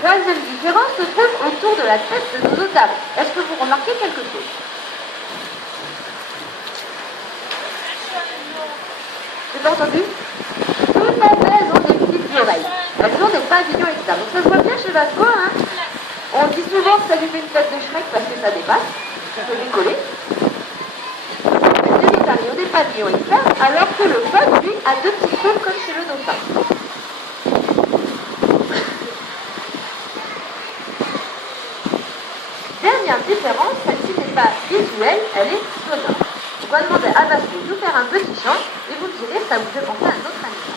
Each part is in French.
Troisième différence se trouve autour de la tête de nos notables. Est-ce que vous remarquez quelque chose? J'ai pas entendu? Tout à fait, elles ont des petites oreilles. Elles ont des pavillons externes. Donc ça se voit bien chez Vasco, hein. On dit souvent que ça lui fait une tête de Shrek parce que ça dépasse, ça peut décoller. Les otaries ont des pavillons externes, alors que le phoque, lui, a deux petits trous comme chez le dauphin. Dernière différence, celle-ci n'est pas visuelle, elle est sonore. On va demander à Vasco de nous faire un petit chant et vous me direz ça vous fait penser à un autre animal.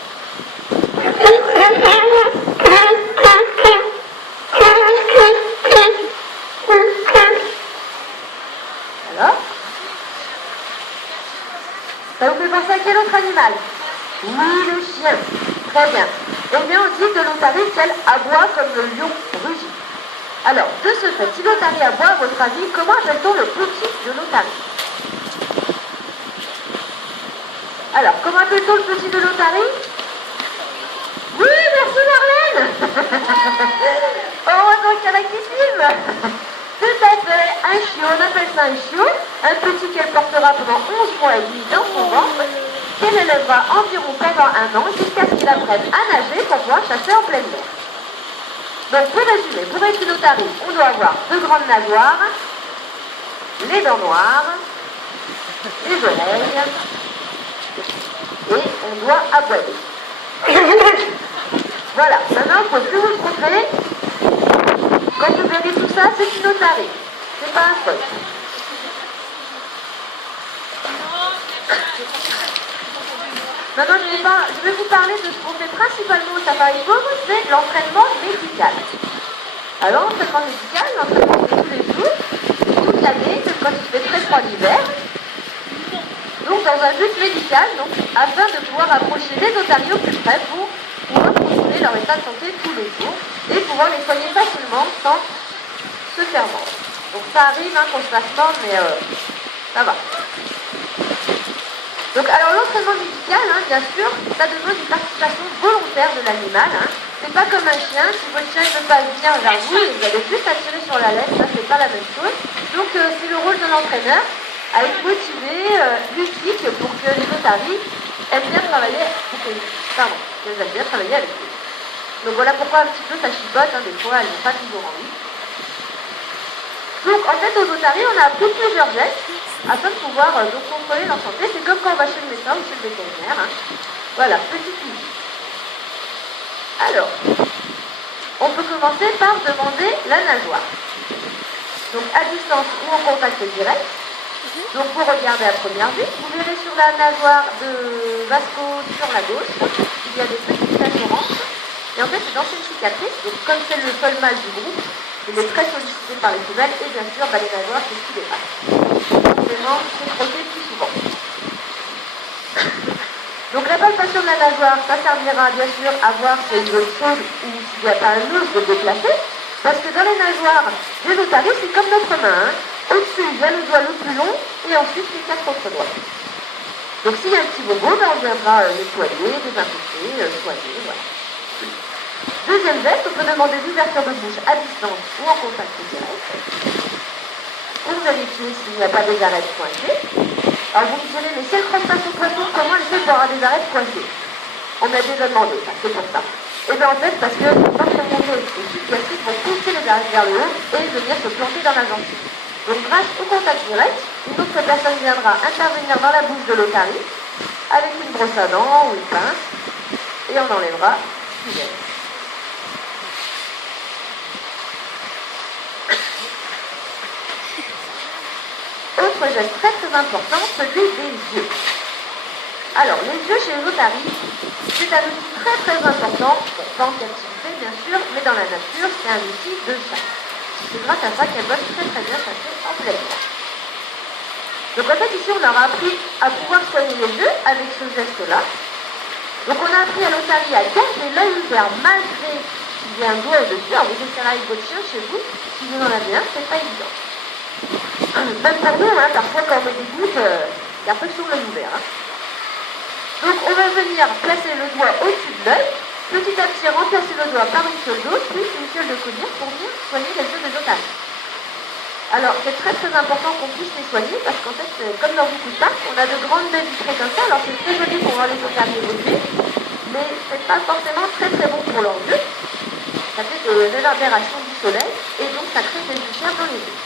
Alors? Ça vous fait penser à quel autre animal? Oui, le chien. Très bien. Eh bien, on dit de l'otarie qu'elle aboie comme le lion rugit. Alors, de ce fait, si l'otarie aboie, à votre avis, comment appelle-t-on le petit de l'otarie? Alors, comment appelle-t-on le petit de l'otarie? Oui, merci Marlène. Heureusement qu'il y en a qui filment. Tout à fait, un chiot, on appelle ça un chiot, un petit qu'elle portera pendant 11 mois et demi dans son ventre, qu'elle élèvera environ pendant un an jusqu'à ce qu'il apprenne à nager pour pouvoir chasser en pleine mer. Donc pour résumer, pour être une otarie, on doit avoir deux grandes nageoires, les dents noires, les oreilles, et on doit aboyer. Voilà, maintenant il ne faut plus vous tromper. Quand vous verrez tout ça, c'est une otarie. C'est pas un phoque. Maintenant, je vais vous parler de ce qu'on fait principalement au safari pauvre, c'est l'entraînement médical. Alors, l'entraînement médical, l'entraînement de tous les jours, toute l'année, même quand il fait très froid l'hiver. Donc, dans un but médical, donc, afin de pouvoir approcher les otaries au plus près pour pouvoir contrôler leur état de santé tous les jours et pouvoir les soigner facilement sans se faire mordre. Donc, ça arrive hein, qu'on se fasse mordre, mais ça va. Donc, alors l'entraînement médical, hein, bien sûr, ça demande une participation volontaire de l'animal. Hein. C'est pas comme un chien, si votre chien ne veut pas venir vers vous, vous allez juste attirer sur la laisse, ça c'est pas la même chose. Donc, c'est le rôle de l'entraîneur à être motivé, ludique, pour que les otaries aiment bien travailler, qu'elles aiment bien travailler avec eux. Donc voilà pourquoi un petit peu ça chipote, hein, des fois elles n'ont pas toujours envie. Donc en fait aux otaries on a appris plusieurs gestes afin de pouvoir donc contrôler leur santé. C'est comme quand on va chez le médecin ou chez le vétérinaire. Hein. Voilà, petit outil. Alors, on peut commencer par demander la nageoire. Donc à distance ou en contact direct. Donc vous regardez à première vue, vous verrez sur la nageoire de Vasco sur la gauche, il y a des petites taches oranges. Et en fait c'est d'anciennes cicatrices, donc comme c'est le seul mâle du groupe, il est très sollicité par les femelles et bien sûr les nageoires c'est ce qui dépasse. Forcément c'est crotté plus souvent. Donc la palpation de la nageoire, ça servira bien sûr à voir s'il y a une zone chaude ou s'il n'y a pas un os de déplacer, parce que dans les nageoires des otaries c'est comme notre main. Hein. Au-dessus, il y a le doigt le plus long et ensuite les 4 autres doigts. Donc s'il y a un petit bobo, ben, on viendra nettoyer, désinfecter, soigner, voilà. Deuxième geste, on peut demander l'ouverture de bouche à distance ou en contact direct pour vérifier s'il n'y a pas des arêtes pointées. Alors vous me direz, mais si elle croise pas son poisson, comment elle fait pour avoir des arêtes pointées? On m'a déjà demandé, c'est pour ça. Et bien en fait, parce que quand on monte les cicatrices vont pousser les arêtes vers le haut et venir se planter dans la gencive. Donc grâce au contact direct, une autre personne viendra intervenir dans la bouche de l'otarie avec une brosse à dents ou une pince et on enlèvera ce qui gêne. Autre geste très très important, celui des yeux. Alors les yeux chez les otaries, c'est un outil très très important, pas en captivité bien sûr, mais dans la nature c'est un outil de chasse. C'est grâce à ça qu'elles peuvent très très bien chasser en pleine mer. Donc en fait ici on leur a appris à pouvoir soigner les yeux avec ce geste-là. Donc on a appris à l'otarie à garder l'œil ouvert malgré qu'il y ait un doigt au-dessus. Alors vous essayerez avec votre chien chez vous, si vous en avez un, c'est pas évident. Même pour nous, hein, parfois quand on met des gouttes, il y a peu sur l'œil ouvert. Hein. Donc on va venir placer le doigt au-dessus de l'œil Petit à petit, remplacer le doigt par une fiole d'eau, puis une fiole de collier pour venir soigner les yeux des otaries. Alors, c'est très très important qu'on puisse les soigner parce qu'en fait, comme dans beaucoup de parcs, on a de grandes baies vitrées comme ça. Alors, c'est très joli pour voir les otaries évoluer, mais c'est pas forcément très très bon pour leurs yeux. Ça fait des réverbérations du soleil et donc ça crée des lumières dans les yeux.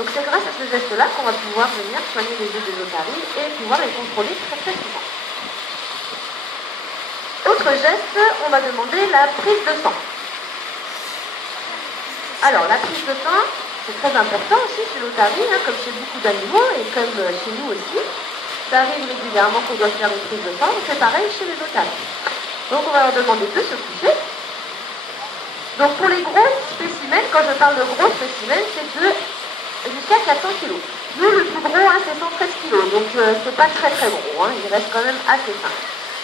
Donc, c'est grâce à ce geste-là qu'on va pouvoir venir soigner les yeux des otaries et pouvoir les contrôler très très souvent. Autre geste, on va demander la prise de sang. Alors, la prise de sang, c'est très important aussi chez l'otarie, hein, comme chez beaucoup d'animaux et comme chez nous aussi. Ça arrive régulièrement qu'on doit faire une prise de sang, c'est pareil chez les otaries. Donc, on va leur demander de se coucher. Donc, pour les gros spécimens, quand je parle de gros spécimens, c'est de jusqu'à 400 kg. Nous, le plus gros, hein, c'est 113 kg, donc c'est pas très très gros, hein, il reste quand même assez fin.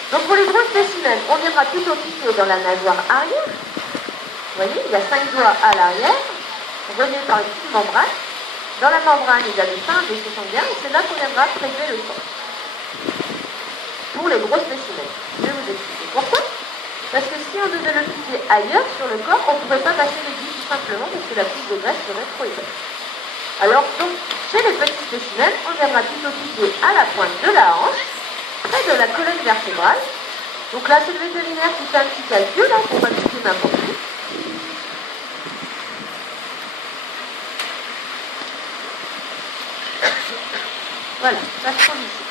Donc pour les gros spécimens, on viendra plutôt piquer dans la nageoire arrière. Vous voyez, il y a 5 doigts à l'arrière, reliés par une petite membrane. Dans la membrane, il y a des seins, des vaisseaux sanguins, et c'est là qu'on viendra prélever le sang. Pour les gros spécimens. Je vais vous expliquer pourquoi. Parce que si on devait le piquer ailleurs sur le corps, on ne pourrait pas passer l'aiguille tout simplement parce que la couche de graisse serait trop épaisse. Alors donc, chez les petits spécimens, on viendra plutôt piquer à la pointe de la hanche, près de la colonne vertébrale. Donc là, c'est le vétérinaire qui fait un petit calcul, hein, pour pas piquer n'importe où. Voilà, ça se trouve ici.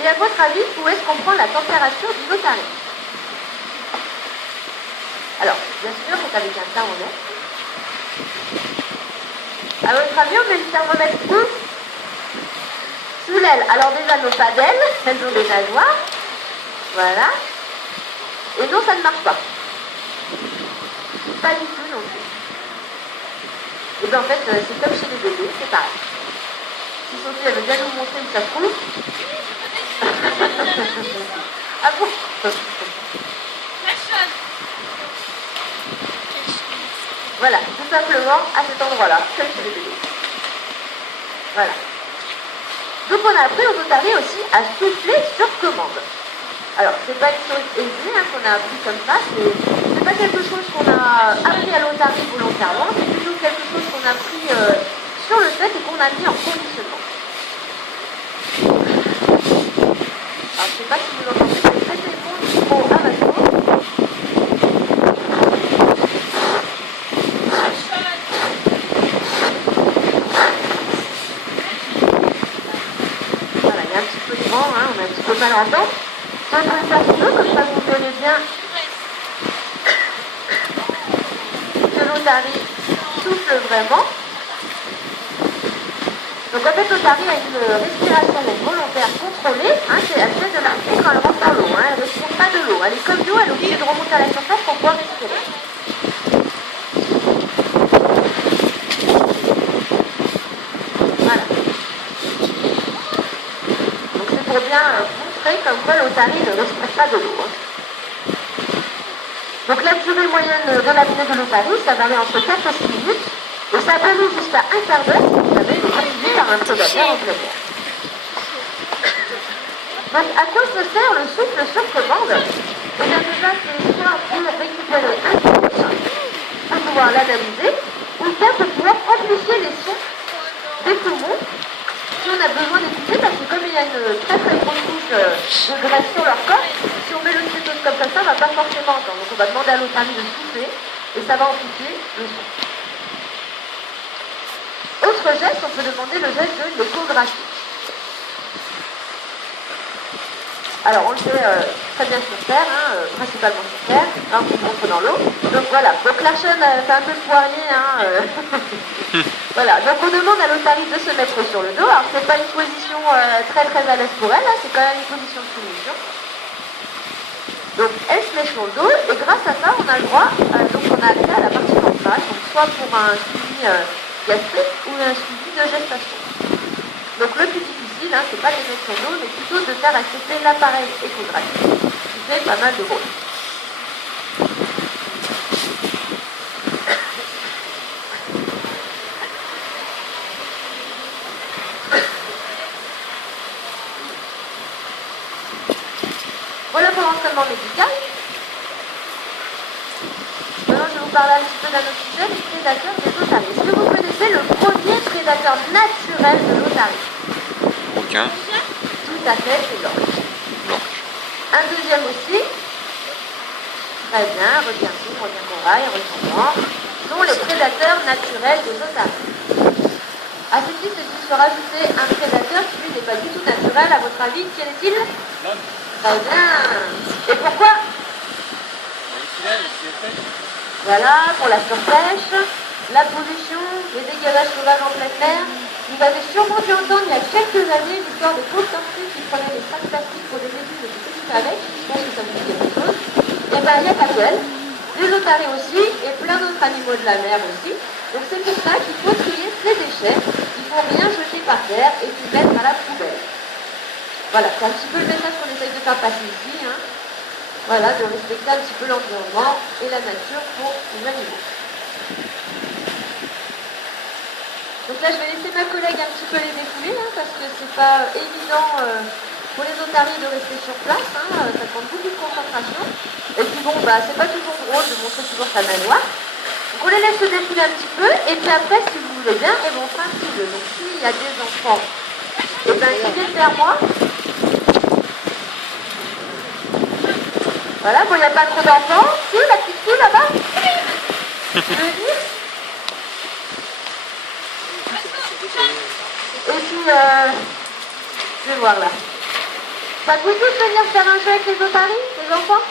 Et à votre avis, où est-ce qu'on prend la température d'une otarie? Alors, bien sûr, c'est avec un thermomètre. À votre avis, on met le thermomètre où? Sous l'aile. Alors déjà, nos pas d'ailes, elles ont des nageoires. Voilà. Et non, ça ne marche pas. Pas du tout non plus. Et bien en fait, c'est comme chez les bébés, c'est pareil. Si Sophie, elle veut bien nous montrer où ça se trouve. Ah bon? Voilà, tout simplement à cet endroit-là, comme chez les bébés. Voilà. Donc on a appris aux otaries aussi à souffler sur commande. Alors, c'est pas une chose aisée hein, qu'on a appris comme ça, c'est pas quelque chose qu'on a appris à l'otarie volontairement, c'est plutôt quelque chose qu'on a appris sur le fait et qu'on a mis en conditionnement. Alors, je sais pas si vous entendez, c'est très téléphone du micro à ma tour. Voilà, il y a un petit peu de vent, hein, on a un petit peu mal en temps. Je vais le faire mieux, comme ça vous verrez bien que l'otarie souffle vraiment. Donc en fait, l'otarie a une respiration volontaire contrôlée, hein, elle fait de marquer quand elle rentre dans l'eau, hein, elle ne respire pas de l'eau. Elle est comme nous, elle est obligée de remonter à la surface pour pouvoir respirer. Voilà. Donc c'est pour bien montrer comme quoi l'otarie ne respire pas de l'eau. Hein. Donc la durée moyenne de l'apnée de l'otarie, ça varie entre 4 et 6 minutes, et ça peut aller jusqu'à un quart d'heure si vous savez, utilisé par un prédateur en plein air. Donc à quoi se sert le souffle sur commande? Et bien déjà, c'est soit pour récupérer un son, pour pouvoir l'analyser, ou bien pour pouvoir amplifier les sons des poumons si on a besoin d'écouter, parce que comme il y a une très très grosse couche de graisse sur leur corps, si on met le stéthoscope comme ça, on ne va pas forcément entendre. Donc on va demander à l'otarie de souffler et ça va amplifier le son. Autre geste, on peut demander le geste de l'échographie. Alors on le fait très bien sur terre, hein, principalement sur terre, hein, on montre dans l'eau. Donc voilà, donc la chaîne fait un peu le poirier. Hein, voilà, donc on demande à l'otarie de se mettre sur le dos. Alors c'est pas une position très très à l'aise pour elle, hein, c'est quand même une position de soumission. Donc elle se met sur le dos et grâce à ça on a le droit, donc on a accès à la partie ventrale, donc soit pour un suivi gastrique ou un suivi de gestation. Donc le plus difficile, hein, c'est pas les mettre sur le dos, mais plutôt de faire accepter l'appareil échographique, qui fait pas mal de bruit. l'entraînement médical. Maintenant, je vais vous parler un petit peu d'un autre sujet, les prédateurs des otaries. Est-ce que vous connaissez le premier prédateur naturel de l'otarie? Aucun. Tout à fait, c'est l'orque. Un deuxième aussi. Très bien, requin-tigre, requin-corail, requin-blanc sont les prédateurs naturels des otaries. À ceci, c'est-il se rajouter un prédateur qui lui n'est pas du tout naturel, à votre avis, quel est-il? L'homme. Très bien. Et pourquoi? Voilà, pour la surpêche, la pollution, les dégazages sauvages en pleine mer. Vous avez sûrement dû entendre il y a quelques années l'histoire de pauvres tortues qui prenaient des sacs plastiques pour des légumes et des petits avec. Je pense que ça vous dit quelque chose. Et bien, il n'y a pas qu'elles. Les otaries aussi, et plein d'autres animaux de la mer aussi. Donc c'est pour ça qu'il faut trier ces déchets. Il ne faut rien jeter par terre et tout mettre à la poubelle. Voilà, c'est un petit peu le message qu'on essaye de faire passer ici. Hein. Voilà, de respecter un petit peu l'environnement et la nature pour les animaux. Donc là, je vais laisser ma collègue un petit peu les défouler, hein, parce que c'est pas évident pour les otaries de rester sur place. Hein, ça demande beaucoup de concentration. Et puis bon, bah, c'est pas toujours drôle de montrer toujours sa manoir. Donc on les laisse se défouler un petit peu, et puis après, si vous voulez bien, elles vont faire un petit jeu. Donc s'il y a des enfants, et bien ils viennent vers moi. Voilà, bon, il n'y a pas trop d'enfants. Si, la petite fille là-bas. Tu veux venir? Et puis, je vais voir là. Ça vous dit de venir faire un jeu avec les otaries, les enfants?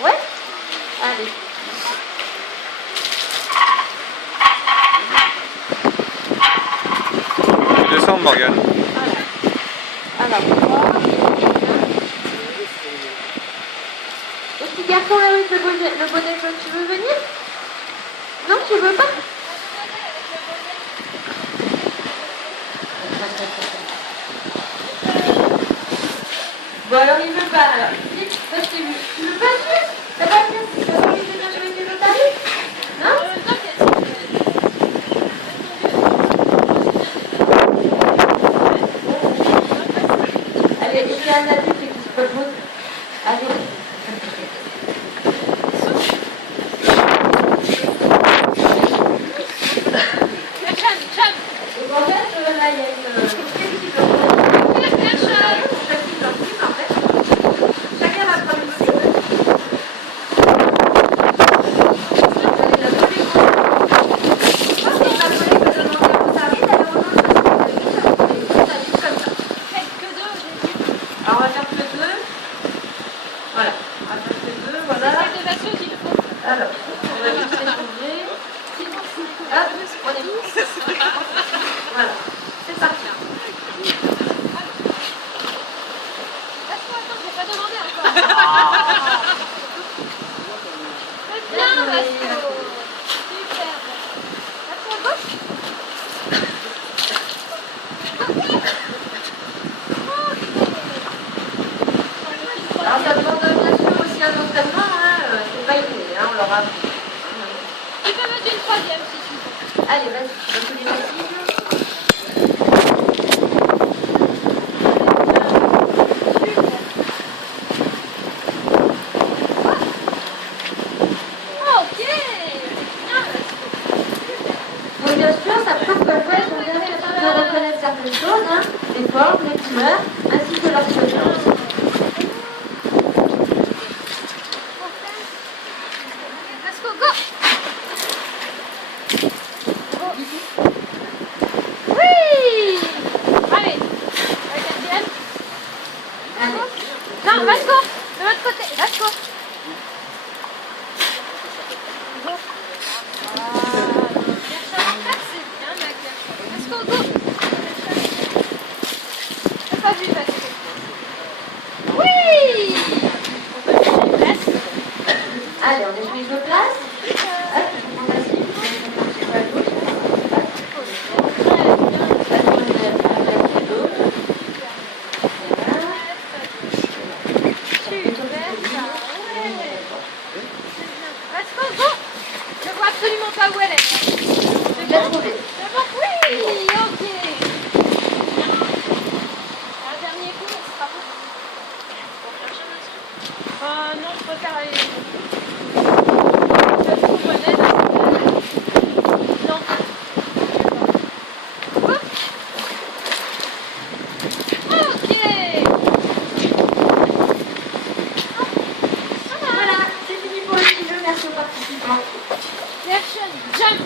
Ouais? Allez. Descends, Morgane. Voilà. Alors, le petit garçon là avec le bonnet jaune, tu veux venir? Non, tu veux pas? Bon alors il veut pas, alors vite, ça je t'ai vu. Tu veux pas venir? T'as pas venir? Tu veux pas venir jouer avec les otaries? Non? Allez, il y a un adulte qui se propose. Allez. Et en fait, là, il y a une qui peut chacun va prendre une cible. Et ma collègue va demander à Rosalie d'aller rejoindre la cible comme ça. Alors on va faire que deux. Voilà. On va faire que deux, voilà. Alors, on va juste échanger. Hop, on est bon. Voilà. C'est parti. Alors ça demande bien sûr aussi un entraînement, hein. C'est pas inné, hein. On leur a appris. Tu peux mettre une troisième si tu veux. Allez, vas-y, je te les cible. Ok. Donc bien sûr, ça prouve qu'en fait, on est capable de reconnaître certaines choses, hein, les formes, les couleurs, ainsi que leur sonnance. Let's go, go. Oui. Allez. La quatrième. Allez. Non, let's go. De l'autre côté. Let's go. Let's go, go. T'as pas vu passer quelque chose. Oui. Allez, on est prise de place. Hop, je prends ma cible, je prends un petit peu à gauche. Let's go, go. Je vois absolument pas où elle est. Je l'ai trouvée. C'est bon, oui, ok. Un dernier coup, ce sera bon. Non, je préfère aller. Je trouve modèle. Non. Hop. Ok. Voilà, c'est fini pour le petit jeu. Merci aux participants. Action, jump.